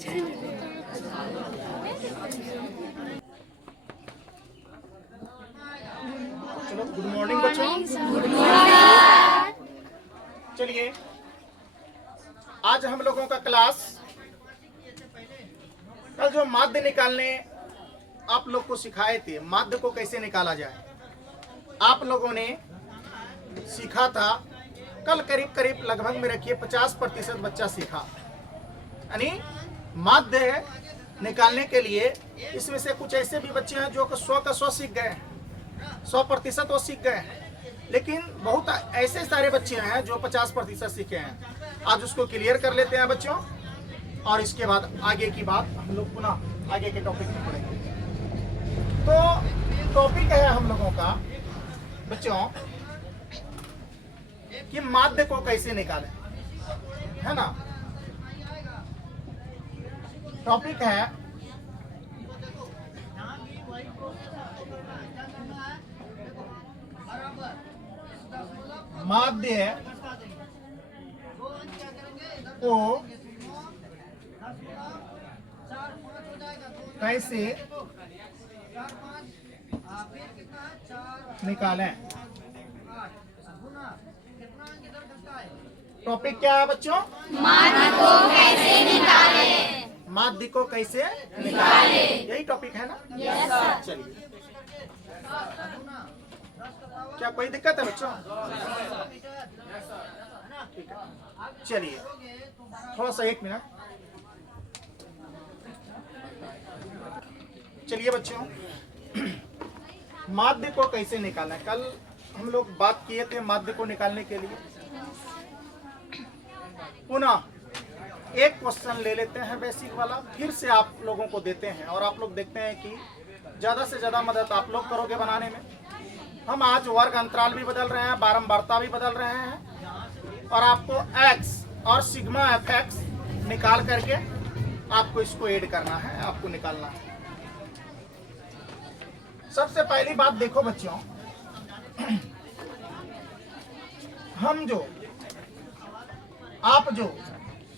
चलो, good morning बच्चों। चलिए, आज हम लोगों का क्लास, कल जो माध्य निकालने आप लोग को सिखाए थे, माध्य को कैसे निकाला जाए, आप लोगों ने सीखा था। कल करीब करीब लगभग में रखिए 50% बच्चा सीखा। यानी माध्य निकालने के लिए इसमें से कुछ ऐसे भी बच्चे हैं जो 100 का 100 सीख गए हैं, 100% वो सीख गए हैं, लेकिन बहुत ऐसे सारे बच्चे हैं जो 50% सीखे हैं। आज उसको क्लियर कर लेते हैं बच्चों, और इसके बाद आगे की बात हम लोग पुनः आगे के टॉपिक में पढ़ेंगे। तो टॉपिक है हम लोगों का बच्चों कि माध्य को कैसे निकालें, है ना। टॉपिक है माध्य को कैसे निकालें। टॉपिक क्या है बच्चों? माध्य को कैसे निकालें। माध्य को कैसे निकालें, यही टॉपिक है ना। Yes sir. चलिए, क्या कोई दिक्कत है बच्चों? ठीक है, चलिए थोड़ा सा 1 मिनट। चलिए बच्चों, माध्य को कैसे निकालना है, कल हम लोग बात किए थे माध्य को निकालने के लिए। पुनः एक क्वेश्चन ले लेते हैं बेसिक वाला, फिर से आप लोगों को देते हैं, और आप लोग देखते हैं कि ज़्यादा से ज़्यादा मदद आप लोग करोगे बनाने में। हम आज वर्ग अंतराल भी बदल रहे हैं, बारंबारता भी बदल रहे हैं, और आपको x और सिग्मा fx निकाल करके आपको इसको ऐड करना है, आपको निकालना है। सबसे पहली बात देखो बच्चों, हम जो आप जो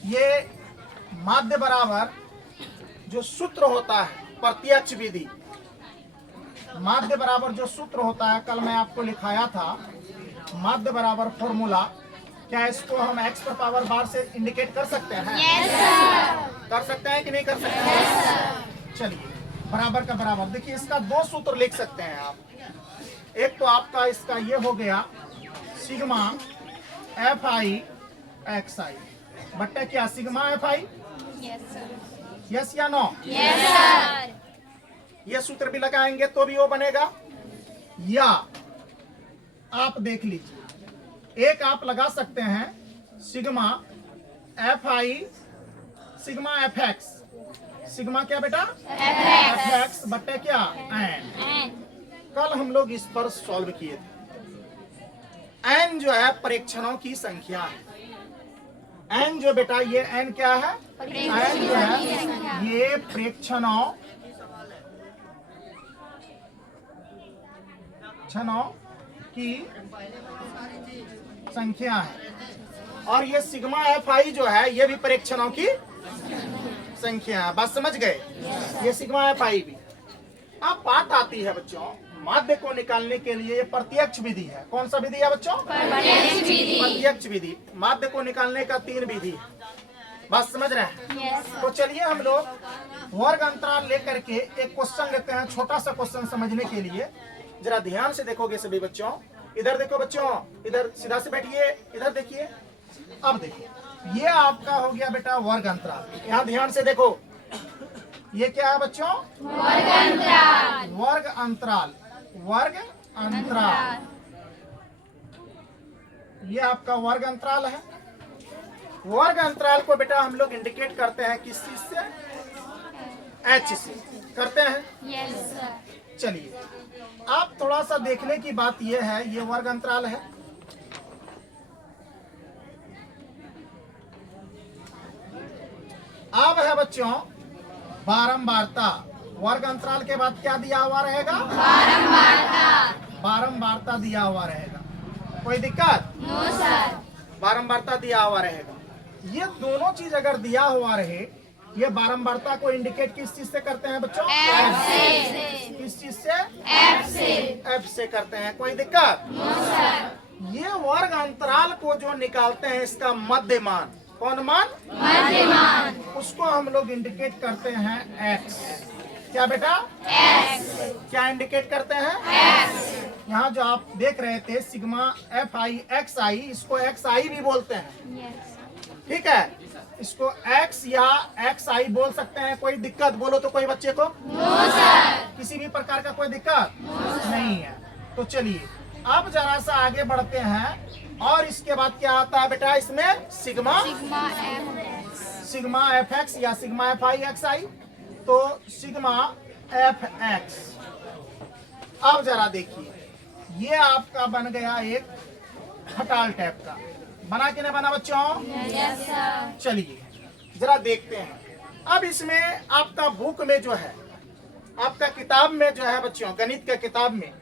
ये माध्य बराबर जो सूत्र होता है प्रत्यक्ष विधि, माध्य बराबर जो सूत्र होता है, कल मैं आपको लिखाया था माध्य बराबर फॉर्मूला। क्या इसको हम x पर पावर बार से इंडिकेट कर सकते हैं? Yes sir. कर सकते हैं कि नहीं कर सकते हैं? Yes sir. चलिए, बराबर का बराबर देखिए, इसका 2 सूत्र लिख सकते हैं आप। एक तो आपका इसका ये हो गया सिग्मा fi xi बट्टा क्या sigma fi, yes sir. Yes या नो? Yes sir. ये सूत्र भी लगाएंगे तो भी वो बनेगा, या आप देख लीजिए, एक आप लगा सकते हैं sigma fi sigma fx, sigma क्या बेटा? fx बट्टा क्या n। कल हम लोग इस पर सॉल्व किए थे। n जो है परीक्षणों की संख्या है। n जो बेटा ये n क्या है? n जो है ये प्रेक्षणों की संख्या है, और ये सिग्मा fi जो है ये भी परीक्षणों की संख्या है। बात समझ गए? ये सिग्मा fi भी। अब बात आती है बच्चों माध्य को निकालने के लिए, ये प्रत्यक्ष विधि है। कौन सा विधि है बच्चों? प्रत्यक्ष विधि। माध्य को निकालने का 3 विधि है। बात समझ रहे हैं? यस। तो चलिए हम लोग वर्ग अंतराल लेकर के एक क्वेश्चन लेते हैं, छोटा सा क्वेश्चन समझने के लिए। जरा ध्यान से देखोगे सभी बच्चों, इधर देखो बच्चों, इधर सीधा से बैठिए, इधर देखिए। अब देखो, ये आपका हो गया बेटा वर्ग अंतराल। यहाँ ध्यान से देखो, ये क्या है बच्चों? वर्ग अंतराल। वर्ग अंतराल, वर्ग अंतराल, ये आपका वर्ग अंतराल है। वर्ग अंतराल को बेटा हम लोग इंडिकेट करते हैं किस चीज से? h से करते हैं। Yes sir. चलिए, आप थोड़ा सा देखने की बात यह है, ये वर्ग अंतराल है। अब है बच्चों बारंबारता। वर्ग अंतराल के बाद क्या दिया हुआ रहेगा? बारंबारता। बारंबारता दिया हुआ रहेगा। कोई दिक्कत? No sir. बारंबारता दिया हुआ रहेगा। ये दोनों चीज अगर दिया हुआ रहे ये बारंबारता को इंडिकेट किस चीज से करते हैं बच्चों? F से। किस चीज से? F से। F से करते हैं। कोई दिक्कत? No sir. ये वर्ग अंतराल को जो निकालते हैं इसका मध्यमान, कौन मान? मध्यमान। उसको हम लोग इंडिकेट करते हैं x। क्या बेटा? X। क्या इंडिकेट करते हैं? X। यहाँ जो आप देख रहे थे सिग्मा एफ आई एक्स आई, इसको एक्स आई भी बोलते हैं। Yes। ठीक है, इसको x या एक्स आई बोल सकते हैं। कोई दिक्कत बोलो तो कोई बच्चे को? No sir. किसी भी प्रकार का कोई दिक्कत नहीं है। तो चलिए अब जरा सा आगे बढ़ते हैं और इसके बाद क्या आता है बेटा इसमें? Sigma sigma F। Sigma F x या सिग्मा एफ आई एक्स आई। तो सिग्मा एफ एक्स, अब जरा देखिए ये आपका बन गया एक खटाल टाइप का। बना कि नहीं बना बच्चों? Yes sir. चलिए जरा देखते हैं। अब इसमें आपका बुक में जो है, आपका किताब में जो है बच्चों, गणित का किताब में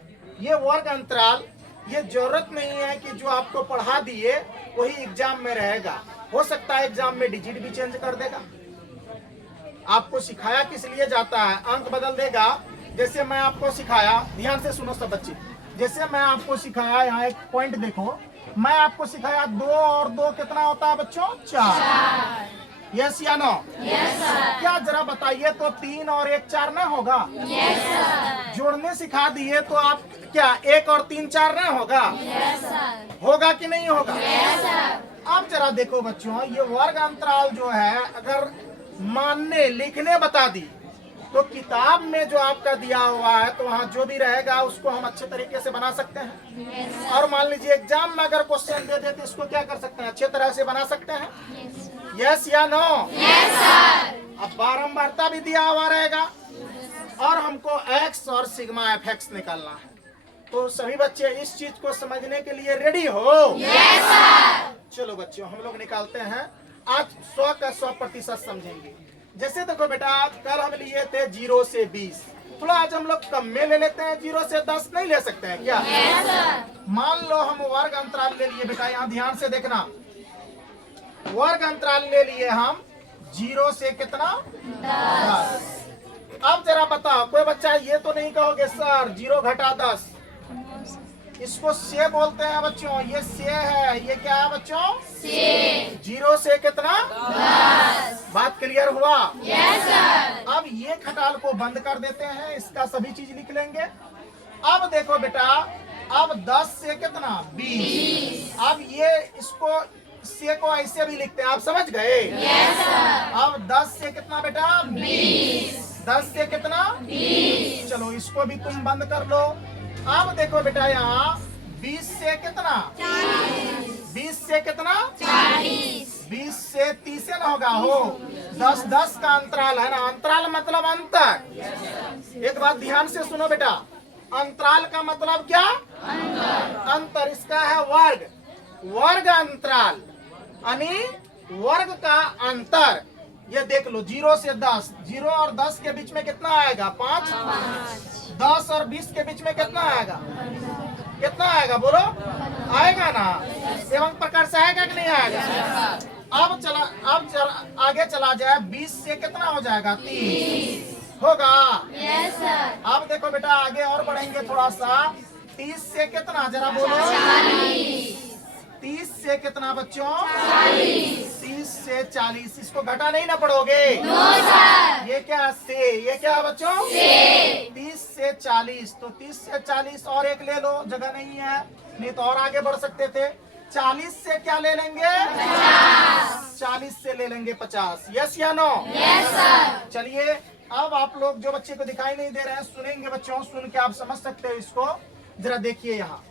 ये वर्ग अंतराल, ये जरूरत नहीं है कि जो आपको पढ़ा दिए वही एग्जाम में रहेगा। हो सकता है एग्जाम में डिजिट भी चेंज कर देगा। आपको सिखाया किस लिए जाता है? अंक बदल देगा। जैसे मैं आपको सिखाया, ध्यान से सुनो सब बच्चे, जैसे मैं आपको सिखाया, यहाँ एक पॉइंट देखो, मैं आपको सिखाया 2 और 2 कितना होता है बच्चों? 4। यस या नो? Yes sir. क्या जरा बताइए तो 3 और 1 4 ना होगा? Yes sir. जोड़ने सिखा दिए तो आप क्या 1 और 3 4 ना होगा? Yes sir. होगा कि नहीं होगा? Yes sir. अब जरा देखो बच्चों, ये वर्ग अंतराल जो है अगर मानने लिखने बता दी तो किताब में जो आपका दिया हुआ है तो वहाँ जो भी रहेगा उसको हम अच्छे तरीके से बना सकते हैं। Yes sir. और मान लीजिए एग्जाम में अगर क्वेश्चन दे देते इसको क्या कर सकते हैं? अच्छे तरह से बना सकते हैं। Yes sir. यस या नो? Yes sir. अब बारंबारता भी दिया हुआ रहेगा और हमको x और सिग्मा एफ एक्स निकालना है। तो सभी बच्चे इस चीज को समझने के लिए रेडी हो? Yes sir. चलो बच्चों हम लोग निकालते हैं। आज 100 का 100% समझेंगे। जैसे देखो बेटा, कल हम लिए थे 0 से 20, थोड़ा आज हम लोग कम में ले लेते हैं। 0 से 10 नहीं ले सकते हैं क्या? Yes sir. मान लो हम वर्ग अंतराल ले लिए बेटा, यहाँ ध्यान से देखना, वर्ग अंतराल ले लिए हम 0 से कितना? 10। अब जरा बताओ, कोई बच्चा ये तो नहीं कहोगे सर 0 घटा 10? इसको से बोलते हैं बच्चों, ये से है। ये क्या है बच्चों? से। 0 से कितना? 10। बात क्लियर हुआ? Yes sir. अब ये खटाल को बंद कर देते हैं, इसका सभी चीज लिख लेंगे। अब देखो बेटा, अब 10 से कितना? 20। अब ये इसको से को ऐसे भी लिखते हैं, आप समझ गए? Yes sir. अब 10 से कितना बेटा? 20। 10 से कितना? 20। चलो इसको भी तुम बंद कर लो। अब देखो बेटा यहाँ 20 से कितना? 20 से कितना? 20 से 30 से ना होगा हो। 10 10 का अंतराल है ना, अंतराल मतलब अंतर। एक बात ध्यान से सुनो बेटा, अंतराल का मतलब क्या? अंतर। इसका है वर्ग, वर्ग अंतराल यानी वर्ग का अंतर। ये देख लो 0 से 10, 0 और 10 के बीच में कितना आएगा? 5। 10 और 20 के बीच में कितना आएगा? कितना आएगा बोलो? आएगा ना? एवं प्रकार से आएगा कि नहीं आएगा? अब चला आगे चला जाए, 20 से कितना हो जाएगा? 30 होगा। Yes sir. अब देखो बेटा आगे और बढ़ेंगे थोड़ा सा, 30 से कितना जरा बोलो? 30 से कितना बच्चों? 30 से 40। इसको घटा नहीं ना पढ़ोगे? No sir. ये क्या से? ये क्या बच्चों? से। 30 से 40। तो 30 से 40 और एक ले लो, जगह नहीं है, नहीं तो और आगे बढ़ सकते थे। 40 से क्या ले लेंगे? 40 से ले लेंगे 50। यस या नो? Yes sir. चलिए अब आप लोग जो बच्चे को दिखाई नहीं दे रहे हैं सुनेंगे बच्चों, सुन के आप समझ सकते हो इसको। जरा देखिए यहाँ,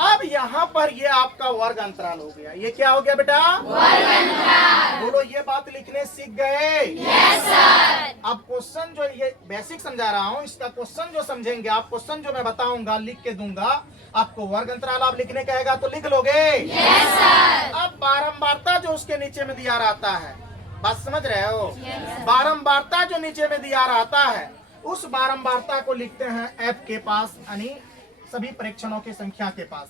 अब यहाँ पर ये आपका वर्ग अंतराल हो गया। ये क्या हो गया बेटा? वर्ग अंतराल। बोलो ये बात लिखने सीख गए? Yes sir. अब क्वेश्चन जो ये बेसिक समझा रहा हूँ, इसका क्वेश्चन जो समझेंगे आप, क्वेश्चन जो मैं बताऊंगा लिख के दूंगा आपको, वर्ग अंतराल आप लिखने कहेगा तो लिख लोगे? Yes sir. अब बारंबारता जो उसके नीचे में दिया रहता है, बात समझ रहे हो? Yes sir. बारंबारता जो नीचे में दिया रहता है उस बारंबारता को लिखते हैं f के पास, यानी सभी परीक्षणों की संख्या के पास।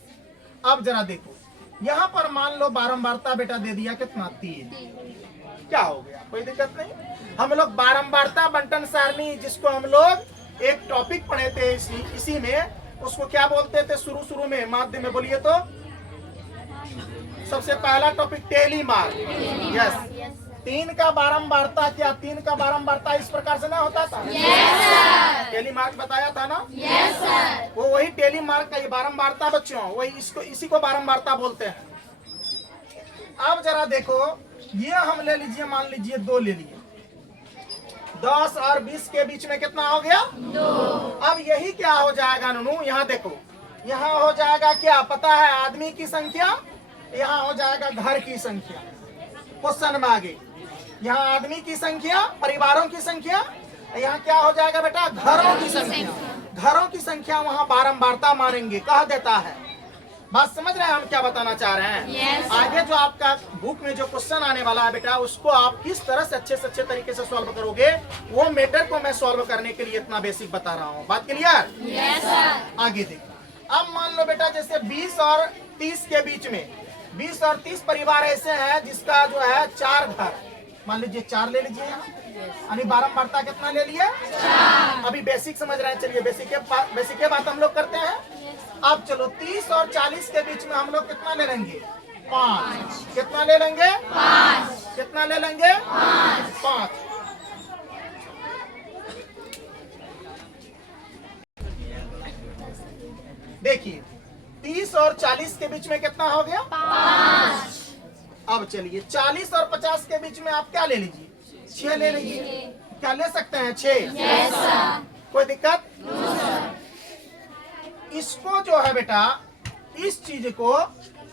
अब जरा देखो यहाँ पर मान लो बारंबारता बेटा दे दिया कितना? 3। क्या हो गया, कोई दिक्कत नहीं। हम लोग बारंबारता बंटन सारणी, जिसको हम लोग एक टॉपिक पढ़े थे इसी में, उसको क्या बोलते थे शुरू में माध्यम में, बोलिए तो। सबसे पहला टॉपिक टेली मार्क। यस, 3 का बारंबारता, क्या 3 का बारंबारता इस प्रकार से ना होता था? टेली मार्क बताया था ना? वो वही टेली मार्क का ये बारंबारता बच्चों, वही इसी को बारंबारता बोलते हैं। अब जरा देखो, ये हम ले लीजिए, मान लीजिए 2 ले लिए, 10 और 20 के बीच में कितना हो गया? 2। अब यही क्या हो जाएगा नूनू, यहाँ देखो, यहाँ हो जाएगा क्या पता है? आदमी की संख्या, यहाँ हो जाएगा घर की संख्या। क्वेश्चन में आगे, यहाँ आदमी की संख्या, परिवारों की संख्या, यहाँ क्या हो जाएगा बेटा? घरों की संख्या। घरों की संख्या वहाँ बारंबारता मानेंगे, कह देता है। बात समझ रहे हैं हम क्या बताना चाह रहे हैं? Yes, आगे जो आपका बुक में जो क्वेश्चन आने वाला है बेटा, उसको आप किस तरह से अच्छे तरीके से सॉल्व करोगे, वो मैटर को मैं सॉल्व करने के लिए इतना बेसिक बता रहा हूँ। बात क्लियर? Yes, sir. आगे देखो, अब मान लो बेटा जैसे 20 और 30 के बीच में, 20 और 30 परिवार ऐसे हैं जिसका जो है 4 घर, मान लीजिए 4 ले लीजिए यहाँ, यानी बारंबारता कितना ले लिए? 4। अभी बेसिक समझ रहे हैं, चलिए बेसिक के बात हम लोग करते हैं। अब चलो 30 और 40 के बीच में हम लोग कितना ले लेंगे? 5। कितना ले लेंगे? 5। कितना ले लेंगे? 5। देखिए 30 और 40 के बीच में कितना हो गया? 5। अब चलिए 40 और 50 के बीच में आप क्या ले लीजिए? 6 ले लीजिए। क्या ले सकते हैं? 6। Yes, sir. कोई दिक्कत? इसको जो है बेटा, इस चीज को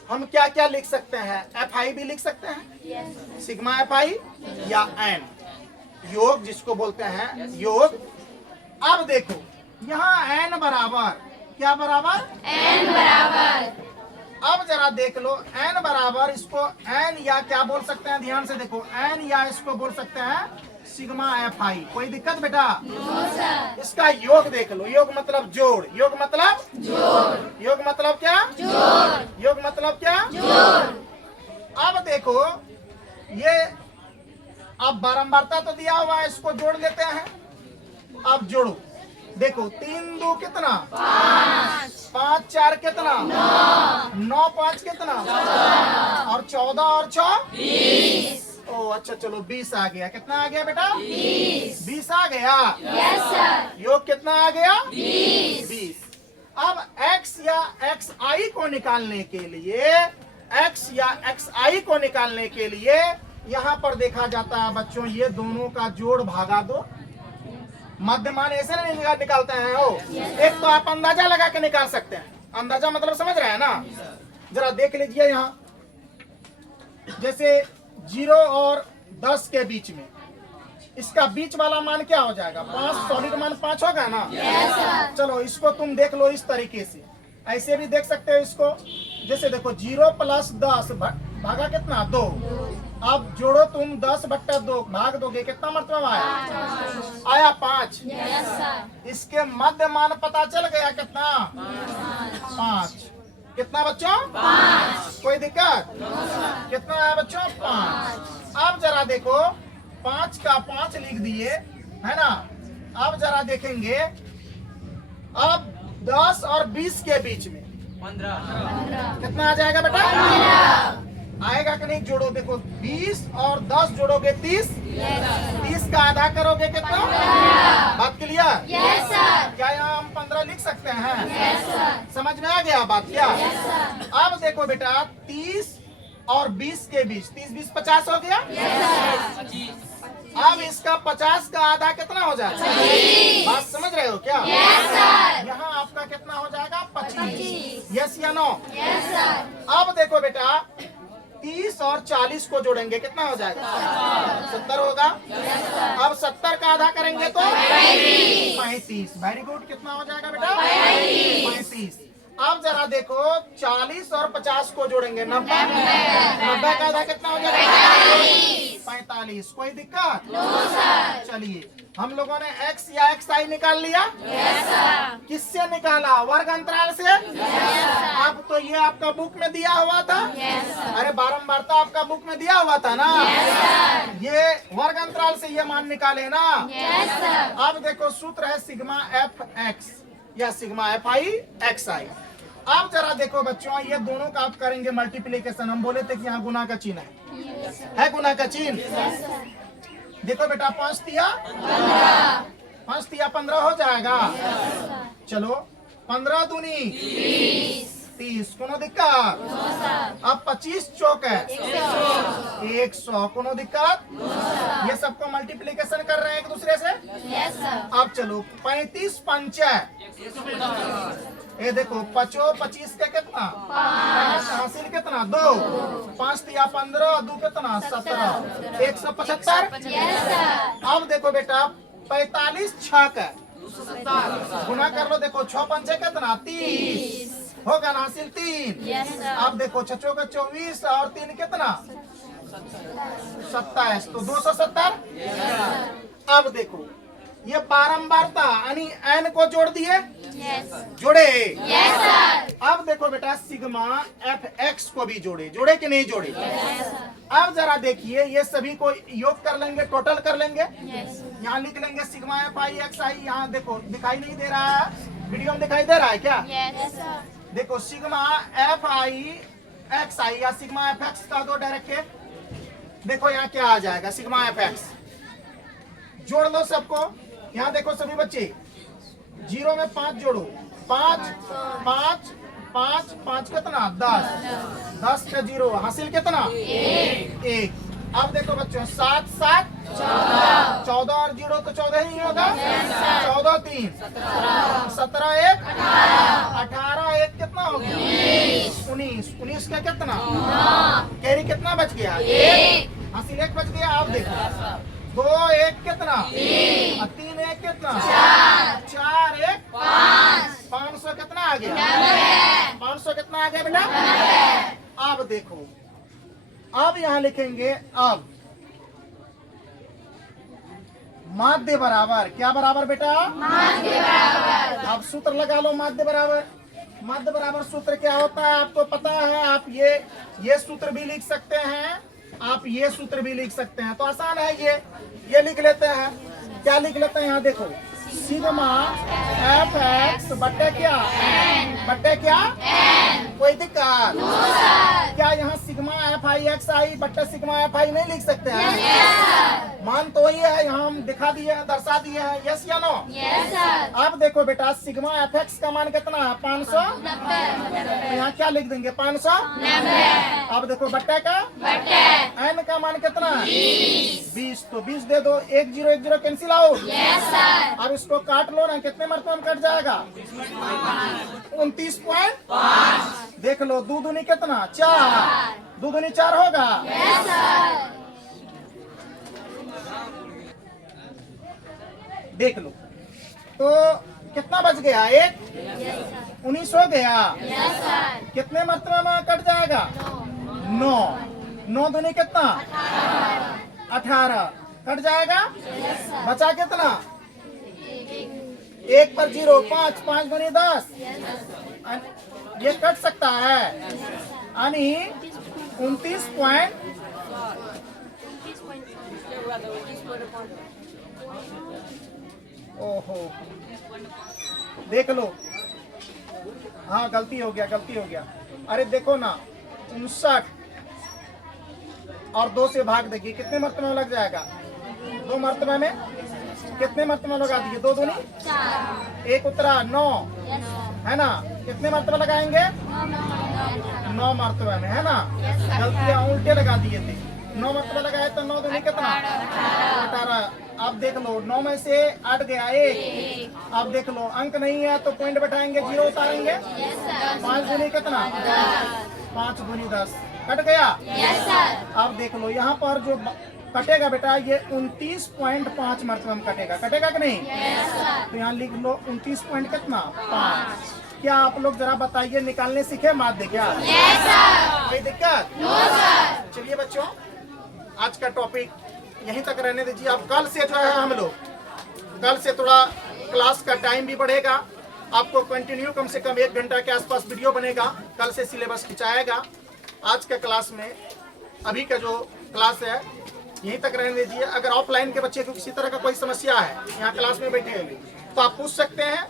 हम क्या क्या लिख सकते हैं? FI भी लिख सकते हैं, सिग्मा FI या n, योग जिसको बोलते हैं योग। अब देखो यहाँ n बराबर, क्या बराबर? N बराबर। अब जरा देख लो, n बराबर, इसको n या क्या बोल सकते हैं? ध्यान से देखो, n या इसको बोल सकते हैं सिग्मा FI। कोई दिक्कत बेटा? No, sir. इसका योग देख लो, योग मतलब जोड़, योग मतलब जोड़। योग मतलब क्या? जोड़। योग मतलब क्या? जोड़। अब देखो ये, अब बारंबारता तो दिया हुआ है, इसको जोड़ लेते हैं। अब जोड़ो, देखो 3 2 कितना? 5। 5 4 कितना? 9। 9 5 कितना? 14। और 14 और 6 20। ओ अच्छा, चलो 20 आ गया। कितना आ गया बेटा? 20 आ गया। Yes, sir. योग कितना आ गया? 20। अब x या xi को निकालने के लिए, x या xi को निकालने के लिए यहाँ पर देखा जाता है बच्चों, ये दोनों का जोड़ भागा दो। मध्यमान ऐसे नहीं निकालते हैं हो। एक तो आप अंदाजा लगा के निकाल सकते हैं, अंदाजा मतलब समझ रहे हैं ना? जरा देख लीजिए यहाँ, जैसे 0 और 10 के बीच में, इसका बीच वाला मान क्या हो जाएगा? 5। सॉलिड मान 5 होगा ना? Yes, sir. चलो इसको तुम देख लो इस तरीके से, ऐसे भी देख सकते हो इसको। जैसे देखो 0 + 10 भागा कितना? 2। अब जोड़ो तुम 10/2 भाग दोगे, कितना मरतबा आया? आया 5। Yes, sir. इसके मध्य मान पता चल गया कितना? 5। कितना बच्चों? 5। कोई दिक्कत? कितना आया बच्चों? 5। अब जरा देखो, 5 का 5 लिख दिए, है ना? अब जरा देखेंगे, अब 10 और 20 के बीच में 15 कितना आ जाएगा बेटा? 15 आएगा कि नहीं? जोड़ो, देखो 20 और 10 जोड़ोगे 30। 30 का आधा करोगे कितना? 15। बात क्लियर? Yes, sir. क्या यहाँ हम 15 लिख सकते हैं? Yes, sir. समझ में आ गया बात क्या? Yes, sir. अब देखो बेटा, 30 और 20 के बीच, 30 20 50 हो गया। Yes, sir. अब इसका 50 का आधा कितना हो जाएगा? 25। बात समझ रहे हो क्या? Yes, sir. यहाँ आपका कितना हो जाएगा? 25। यस या नो? Yes, sir. अब देखो बेटा, 30 और 40 को जोड़ेंगे, कितना हो जाएगा? 70 होगा। अब 70 का आधा करेंगे तो 35। Very good. कितना हो जाएगा बेटा? 35। अब जरा देखो, 40 और 50 को जोड़ेंगे, 90। 90 का आधा कितना हो जाएगा? 45। कोई दिक्कत? No, sir. चलिए हम लोगों ने x या xi निकाल लिया। किससे निकाला? वर्ग अंतराल से। अब तो ये आपका बुक में दिया हुआ था। अरे बारंबारता आपका बुक में दिया हुआ था ना। ये वर्ग अंतराल से ये मान निकाले ना। अब देखो सूत्र है सिग्मा एफ एक्स या सिग्मा एफ आई एक्स आई। अब जरा देखो बच्चों, ये दोनों का आप करेंगे मल्टीप्लीकेशन। हम बोले थे कि यहाँ गुना का चिन्ह है गुना का चिन्ह। देखो बेटा 5 तिया 15 हो जाएगा। चलो 15 दूनी 30, कोनो दिक्कत? अब 25 चौक है 100, कोनो दिक्कत? ये सबको मल्टीप्लीकेशन कर रहे हैं एक दूसरे से। अब चलो 35 पंचा, ये देखो 25 का कितना? हासिल कितना? 2, 5 तिया 15, 2 कितना? 17, 175। अब देखो बेटा 45 छक है, गुना कर लो। देखो 6 पंचे कितना? 30, होगा ना हासिल 3। अब देखो 6 का 24 और 3 कितना? 27, तो 270। अब देखो ये बारंबारता यानी n को जोड़ दिए, जोड़े। अब देखो बेटा सिग्मा एफ एक्स को भी जोड़े कि नहीं जोड़े? अब जरा देखिए ये सभी को योग कर लेंगे, टोटल कर लेंगे। यहाँ लिख लेंगे सिग्मा एफ आई एक्स आई। यहाँ देखो दिखाई नहीं दे रहा है, वीडियो में दिखाई दे रहा है क्या? देखो सिग्मा एफ आई एक्स आई या सिग्मा एफ एक्स का दो डायरेक्ट। देखो यहाँ क्या आ जाएगा? सिग्मा एफ एक्स जोड़ लो सबको। यहाँ देखो सभी बच्चे 0 में 5 जोड़ो। 5 5 5 5 कितना? 10, 10 का 0 हासिल कितना? 1। अब देखो बच्चों 7 7 14 और 0 तो 14 ही होगा। 14 3 17 1 18 1 कितना हो गया? 19 19 का कितना? कैरी कितना बच गया? 1 हासिल 1 बच गया। आप देखो 2 1 कितना? 3 1 कितना? 4 1 500 कितना आ गया? 500 कितना आ गया बेटा? अब देखो अब यहाँ लिखेंगे। अब माध्य बराबर क्या बराबर बेटा? माध्य बराबर। अब सूत्र लगा लो माध्य बराबर। माध्य बराबर सूत्र क्या होता है आपको पता है? आप ये सूत्र भी लिख सकते हैं, आप ये सूत्र भी लिख सकते हैं। तो आसान है, ये लिख लेते हैं। क्या लिख लेते हैं? यहाँ देखो सिग्मा एफ एक्स बट्टे क्या? बट्टे क्या? कोई दिक्कत? क्या यहाँ सिग्मा एफ आई एक्स आई बट्टे सिग्मा एफ आई नहीं लिख सकते हैं? मान तो ये है, यहाँ हम दिखा दिए हैं, दर्शा दिए हैं। यस या नो? अब देखो बेटा सिग्मा एफ एक्स का मान कितना है? 500। तो यहाँ क्या लिख देंगे? 500। अब देखो बट्टे का एन का मान कितना है? 20। तो 20 दे दो। 1 0 1 0 कैंसिल आउट। अब इसको काट लो ना, कितने मरतबा में कट जाएगा? 29.5। देख लो 2 दूनी कितना? 4, 2 दूनी 4 होगा। देख लो तो कितना बच गया? 1 19 हो गया। कितने मरतबा में कट जाएगा? 9, 9 दूनी कितना? 18 कट जाएगा। बचा कितना? 1 पर 0 5 5 दूनी 10। ये कट सकता है यानी 29 पॉइंट। ओहो देख लो, हाँ गलती हो गया। अरे देखो ना 59 और 2 से भाग देगी, कितने मरतबा में लग जाएगा? 2 मरतबा में। कितने मरतबा लगा दिए? 2 दूनी 1 उतरा 9 है ना। कितने मरतबा लगाएंगे? 9 मरतबा में है ना। गलतियां उल्टे लगा दिए थे। 9 मरतबा लगाए तो 9 दूनी कितना? 18। अब देख लो 9 में से 8 गया 1। अब देख लो अंक नहीं है तो पॉइंट बैठाएंगे, 0 उतारेंगे। 5 दूनी कितना? 5 दूनी 10 कट गया। अब देख लो यहाँ पर जो कटेगा बेटा ये 29.5 मरतबा में कटेगा कि नहीं? तो यहाँ लिख लो 29 पॉइंट कितना? 5। क्या आप लोग जरा बताइए, निकालने सीखे माध्य क्या? कोई दिक्कत? चलिए बच्चों आज का टॉपिक यहीं तक रहने दीजिए। अब कल से जो है हम लोग, कल से थोड़ा क्लास का टाइम भी बढ़ेगा, आपको कंटिन्यू कम से कम 1 घंटा के आसपास वीडियो बनेगा। कल से सिलेबस खिंचाएगा। आज का क्लास में, अभी का जो क्लास है यहीं तक रहने दीजिए। अगर ऑफलाइन के बच्चे को किसी तरह का कोई समस्या है, यहाँ क्लास में बैठे हुए, तो आप पूछ सकते हैं।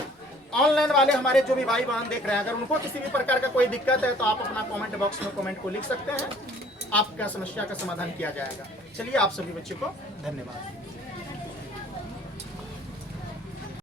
ऑनलाइन वाले हमारे जो भी भाई बहन देख रहे हैं, अगर उनको किसी भी प्रकार का कोई दिक्कत है तो आप अपना कमेंट बॉक्स में कमेंट को लिख सकते हैं, आपका समस्या का समाधान किया जाएगा। चलिए, आप सभी बच्चों को धन्यवाद।